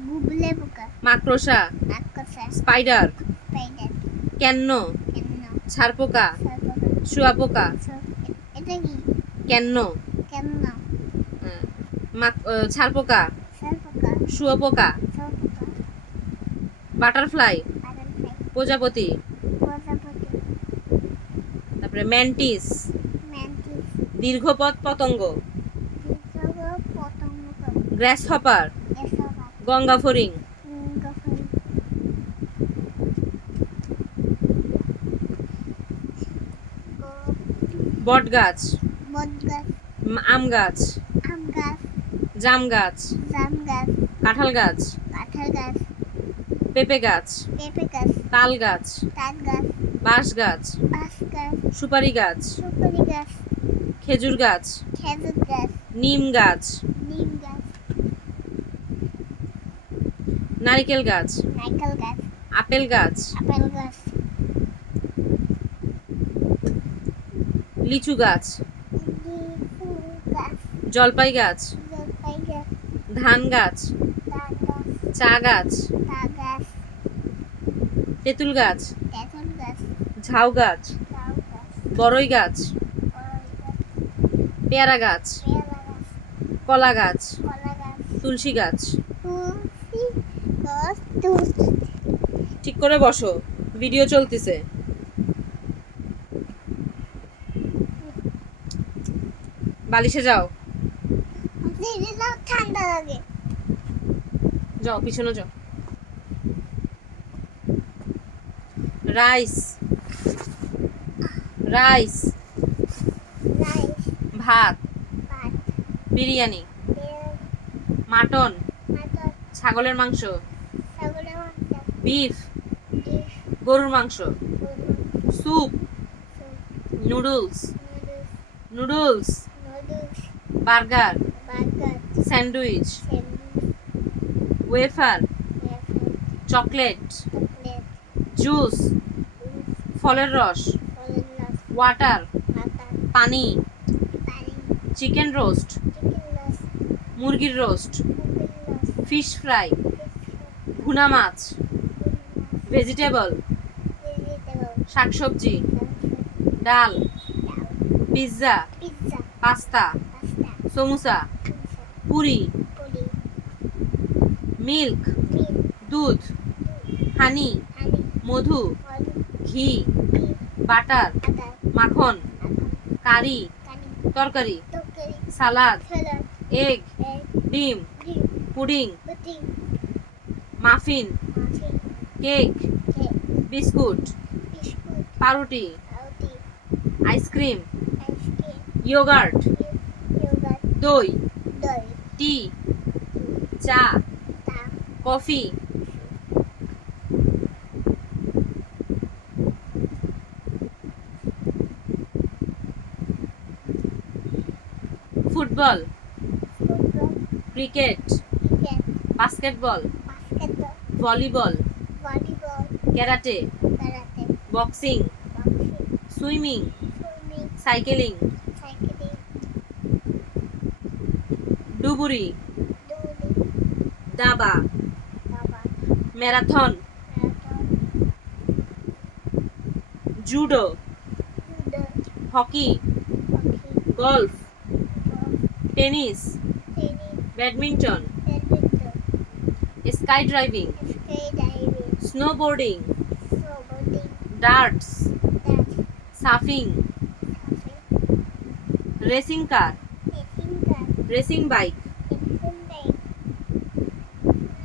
গুবলে পোকা, মাকড়সা, আকসা, স্পাইডার, স্পাইডার, কেন্ন, কেন, ছারপোকা, সারপোকা, শুয়াপোকা, এটা কি? কেন্ন, কেন, ছারপোকা, সারপোকা, শুয়োপোকা, সরপোকা, বাটারফ্লাই, বাটারফ্লাই, প্রজাপতি, প্রজাপতি, তারপরে ম্যান্টিস, ম্যান্টিস, দীর্ঘপদ পতঙ্গ, দীর্ঘ পতঙ্গ, গ্রাসহপার, এসবা, গঙ্গা ফড়িং, গফরি, বটগাছ, বটগাছ, আম গাছ, আম গাছ, জাম গাছ, জাম গাছ, কাঁঠাল গাছ, কাঁঠাল গাছ, পেঁপে গাছ, পেঁপে গাছ, তাল গাছ, তাল গাছ, বাঁশ গাছ, বাঁশ গাছ, সুপারি গাছ, সুপারি গাছ, খেজুর গাছ, খেজুর গাছ, নিম গাছ, নিম গাছ, নারিকেল গাছ, নারকেল গাছ, আপেল গাছ, আপেল গাছ, লিচু গাছ, লিচু গাছ, জলপাই গাছ, জলপাই গাছ, ধান গাছ, তাল গাছ, চা গাছ, তা গাছ, তেঁতুল গাছ, তেঁতুল গাছ, ঝাউ গাছ, লাউ গাছ, বড়ই গাছ, বড়ই গাছ, পেয়ারা গাছ, পেয়ারা গাছ, কলা গাছ, কলা গাছ, তুলসী গাছ। তুলসী গাছ, তুলসী, ঠিক করে বসো, ভিডিও চলতেছে। বালিশে যাও, দিদিটাও ঠান্ডা লাগে, যাও পিছনে যাও। রাইস, রাইস, রাইস, ভাত, ভাত, বিরিয়ানি, বিরিয়ানি, মাটন, মাটন, ছাগলের মাংস, ছাগলের মাংস, বিফ, ডিশ, গরুর মাংস, গরু, soup, soup, noodles, noodles, noodles, noodles, burger, burger, sandwich, sandwich, wafer, wafer, chocolate, chocolate, juice, ফলের রস, ফলের রস, ওয়াটার, বাটার, পানি, পানি, চিকেন রোস্ট, চিকেন রস, মুরগির রোস্ট, মুরগির রস, ফিশ ফ্রাই, ফিশ ভুনা মাছ, ফ্রাই, ভেজিটেবল, ভেজিটেবল, শাকসবজি, ডাল, ডাল, pizza, pizza, pasta, pasta, samosa, pizza, Puri, Puri, milk, milk, দুধ, হানি, হানি, মধু, মধু, ঘি, ঘি, বাটার, বাটার, মাখন, মাখন, কারি, কানি, তরকারি, তরকারি, সালাদ, সালাদ, এগ, এগ, ডিম, ডিম, pudding, pudding, muffin, muffin, cake, cake, biscuit, biscuit, পাউরুটি, রুটি, আইসক্রিম, আইসক্রিম, ইয়োগার্ট, ইয়োগার্ট, দই, দই, টি, চা, চা, coffee, football, football, cricket, cricket, basketball, basketball, volleyball, volleyball, karate, karate, boxing, boxing, swimming, swimming, cycling, cycling, ডুবুরি, দৌড়ি, দাবা, দাবা, marathon, marathon, judo, judo, hockey, hockey, golf, golf, tennis, tennis, badminton, badminton, sky driving, skydiving, snowboarding, snowboarding, darts, dance, surfing, surfing, racing car, racing car, racing bike, racing bike,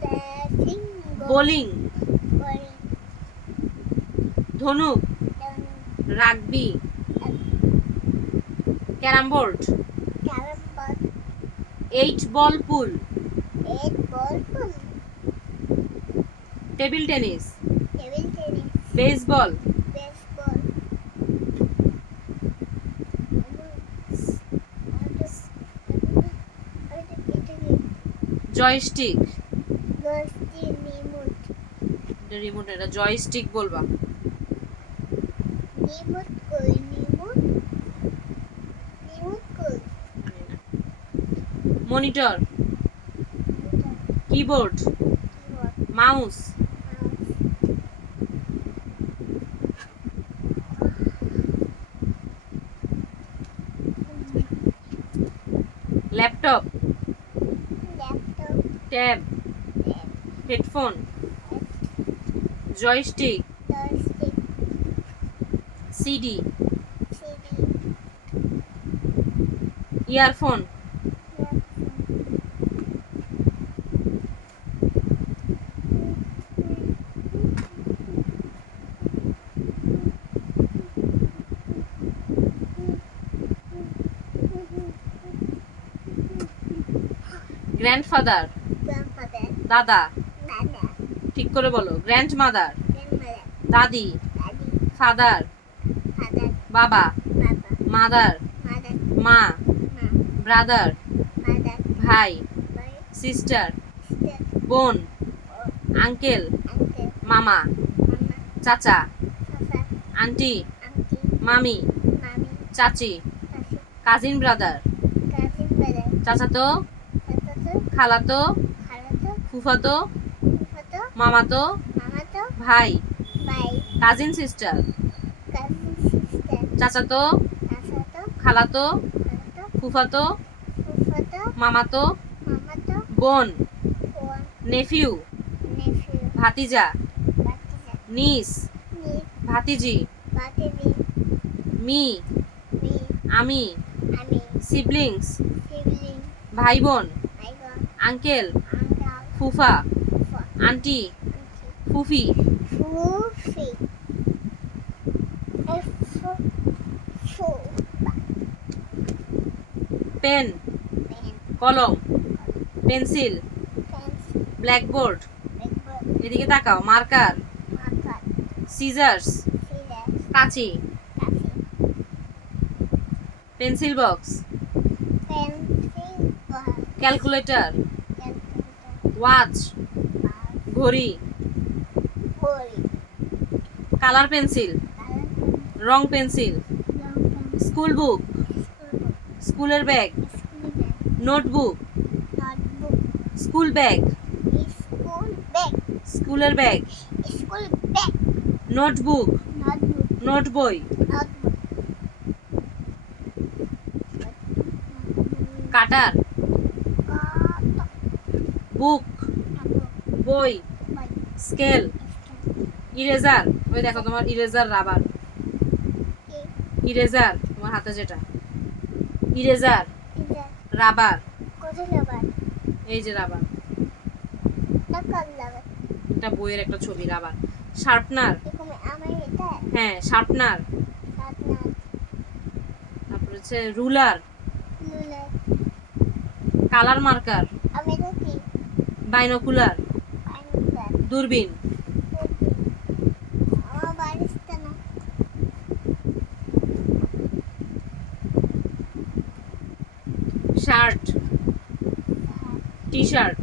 racing boat, bowling, bowling, ধনুক, running, rugby, carrom board, carrom board, 8 বল পুল, 8-ball pool, table tennis, table tennis, baseball, baseball, joystick, remote, remote এটা জয়স্টিক বলবা, remote কই remote, remote কই monitor, keyboard, keyboard, mouse, laptop, laptop, tab, tab, headphone, joystick, joystick, CD, CD, earphone, grandfather, grandfather, দাদা, dada, ঠিক করে বলো, গ্র্যান্ডমাদার, grandmother, দাদি, daddy, ফাদার, father, বাবা, baba, মাদার, mother, মা, ma, ব্রাদার, mother, ভাই, boy, সিস্টার, sister, বোন, or আঙ্কেল, uncle, মামা, mama, চাচা, papa, আন্টি, auntie, মামি, mommy, চাচি, Kasi, cousin brother, cousin brother, চাচাতো, Tatato, খালাতো, Halato, ফুফাতো, Fufato, মামাতো, Mamato, ভাই, Bye, cousin sister, cousin sister, চাচাতো, Tasato, খালাতো, Halato, ফুফাতো, Fufato, মামাতো, Mamato, বোন, Juan, নেফিউ, nephew, ভাতিজা, Batiza, নিস, niece, ভাতিজি, Batizi, মি, me, আমি, Ami, সিবলিংস, sibling, ভাই বোন, Ivan, আঙ্কেল, uncle, ফুফা, Fufa, আন্টি, auntie, ফুফি, Fufi, Fu, পেন, pen, কলম, পেন্সিল, pencil, ব্ল্যাকবোর্ড, blackboard, এদিকে তাকাও, মার্কার, marker, সিজার্স, scissors, কাঁচি, Kasi, pencil box, pencil, box, calculator, calculator, watch, box, ঘড়ি, body, কালার পেন্সিল, color, রং pencil, long pen, school book, school book, স্কুলের bag, school bag, notebook, notebook, school bag, school bag, স্কুলের bag, school bag, notebook, notebook, note বই, notebook, কাটার, kato, বুক, notebook, বই, bag, স্কেল, ইরেজার, ওই দেখো তোমার ইরেজার, রাবার, ইরেজার তোমার হাতে যেটা, ইরেজার, scissor, রাবার, কোথায় লাগায় এই যে রাবার, টাকার লাগায় এটা বইয়ের একটা ছবি, রাবার, শার্পনার, এরকম আমার এটা হ্যাঁ শার্পনার, আপনার তারপর হচ্ছে রুলার, লুলে কালার মার্কার, আমি এটা কি বাইনোকুলার, পাইনিকার দূরবীন, আমার বাড়িতে না shirt, T shirt,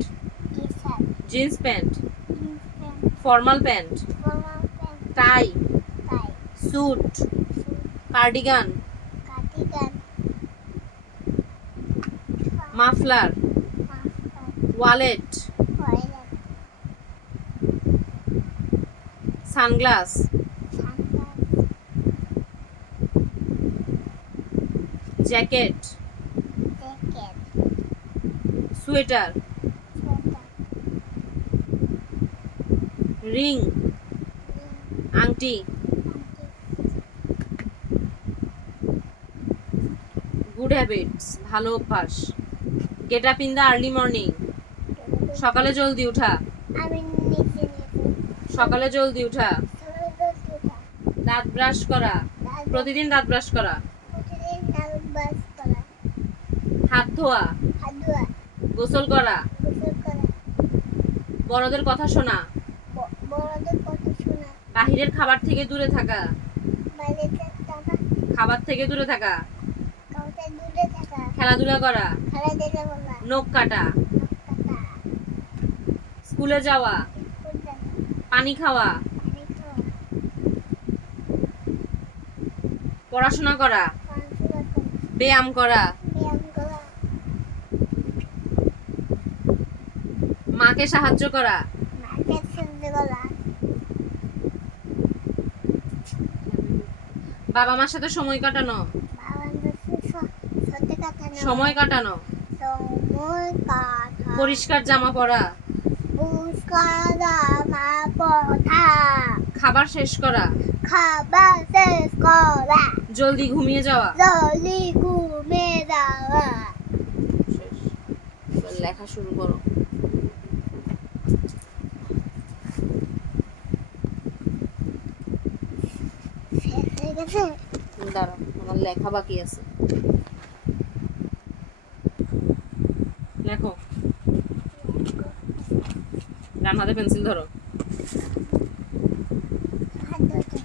T shirt jeans pant, jeans pant formal pant, formal pant tie, tie suit, suit cardigan, cardigan muffler, muffler wallet, toilet sunglass, sunglass jacket, jacket, sweater, sweater, ring, ring, আংটি, আংটি, গুড হ্যাবিটস, ভালো অভ্যাস। Get up in the early morning, সকালে জলদি ওঠা, আমি নিচে সকালে জলদি ওঠা। নিচে দাঁত ব্রাশ করা, প্রতিদিন দাঁত ব্রাশ করা। প্রতিদিন দাঁত ব্রাশ করা, হাত ধোয়া, হাত ধোয়া, গোসল করা, গোসল করা, বড়দের কথা শোনা, বড়দের কথা শোনা, বাহিরের খাবার থেকে দূরে থাকা, বাইরে থাকা, খাবার থেকে দূরে থাকা, কাউকে দূরে থাকা, খেলাধুলা করা, খেলাধুলা করা, নখ কাটা, কাটা, স্কুলে যাওয়া, স্কুল যাওয়া, পানি খাওয়া, পানি খাওয়া, পড়াশোনা করা, পড়াশোনা করা, ব্যায়াম করা, ব্যায়াম করা, মাকে সাহায্য করা, মাকে সাহায্য করা, বাবা মার সাথে সময় কাটানো, বাবার সাথে কাটানো, সময় কাটানো, সময় কাটানো, পরিষ্কার জামা পরা, পুষ্কার জামা পরা, খাবার শেষ করা, খাবার শেষ করা, জলদি ঘুমিয়ে যাওয়া। জলদি ঘুমে যাওয়া। শেষ। এবার লেখা শুরু করো। শেষ হয়ে গেছে? দাঁড়াও, আমার লেখা বাকি আছে। লেখো, ডান হাতে পেন্সিল ধরো। হাত ধরতে।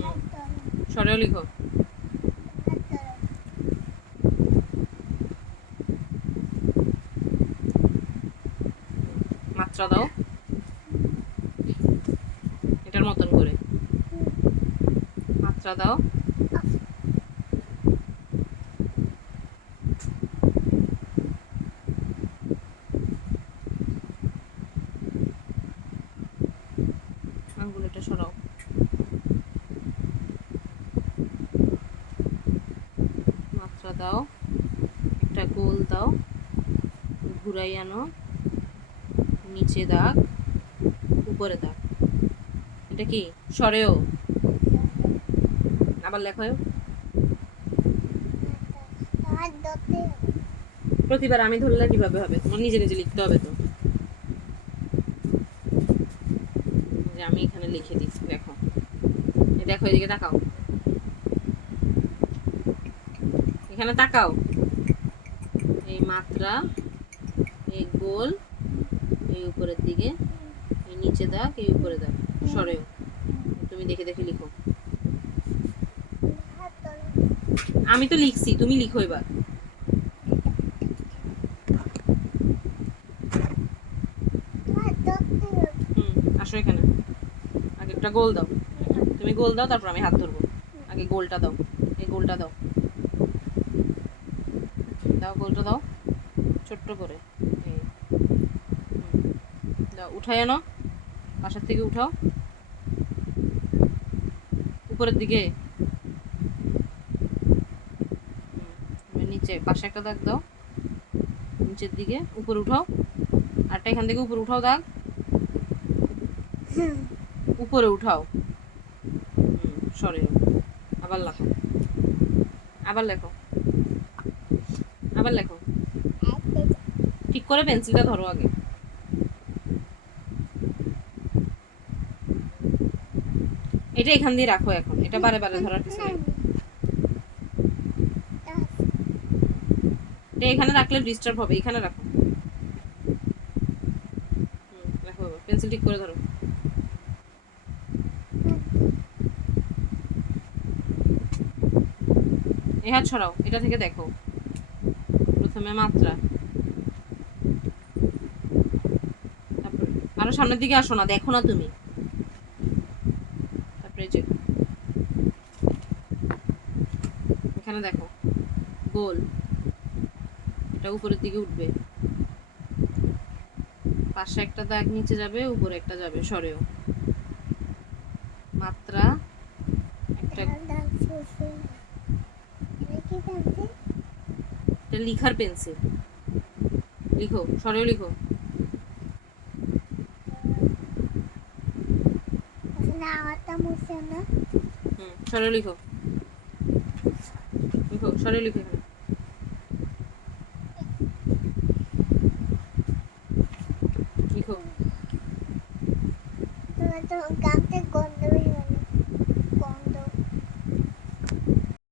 হাত ধরো, সরেও লিখো। হাত ধরো। মাত্রা দাও এটার মতন করে, মাত্রা দাও। আঙ্গুলটা সরাও। মাত্রা দাও, একটা গোল দাও, ঘুরাই আনো, নিচে দাগ, উপরে দাগ। এটা কি? সরেও। আবার লেখো। হাত ধরতে। প্রতিবার আমি ধরলে কিভাবে হবে? তোমার নিজে নিজে লিখতে হবে তো। যে আমি এখানে লিখে দিই, দেখো। এই দেখো, এদিকে তাকাও, এখানে তাকাও। এই মাত্রা, এই গোল, এই উপরের দিকে, এই নিচে দাগ, এই উপরে দাগ, সরেও। তুমি দেখে দেখে লিখো। হাত ধরো। আমি তো লিখছি, তুমি লিখো এবার। হাত ধরতে হবে। আসো এখানে। আগে একটা গোল দাও, তুমি গোল দাও, তারপর আমি হাত ধরবো। আগে গোলটা দাও, এই গোলটা দাও, দাও গোলটা দাও, ছোট্ট করে। এই দাও, উঠাই আনো, পাশের থেকে উঠাও, উপরের দিকে। নিচে পাশে একটা দাগ দাও, নিচের দিকে, উপরে উঠাও, আরটা এখান থেকে উপরে উঠাও, দাগ উপরে উঠাও। সরে আবার লেখো, আবার লেখো, আবার লেখো। ঠিক করে পেন্সিলটা ধরো আগে। এটা এখান দিয়ে রাখো এখন, এটা বারে বারে ধরার কিছু নেই। এটা এখানে রাখলে ডিস্টার্ব হবে, এখানে রাখো। রাখো, পেন্সিল ঠিক করে ধরো। এই হাত ছড়াও, এটা থেকে দেখো। প্রথমে মাত্রা, তারপরে আরো সামনের দিকে আসো না, দেখো না তুমি। তারপরে যে এখানে দেখো, গোল, এটা উপরের দিকে উঠবে, পাশে একটা দাগ নিচে যাবে, উপরে একটা যাবে, সরেও। মাত্রা, একটা কি পেন্সিল? এটা লিখার পেন্সিল। লিখো, সরেও লিখো। আসলে আমারটা মুছে না। সরেও লিখো। লিখো, সরেও লিখো এখানে। লিখো। তোমার তো গানতে গন্ধ বের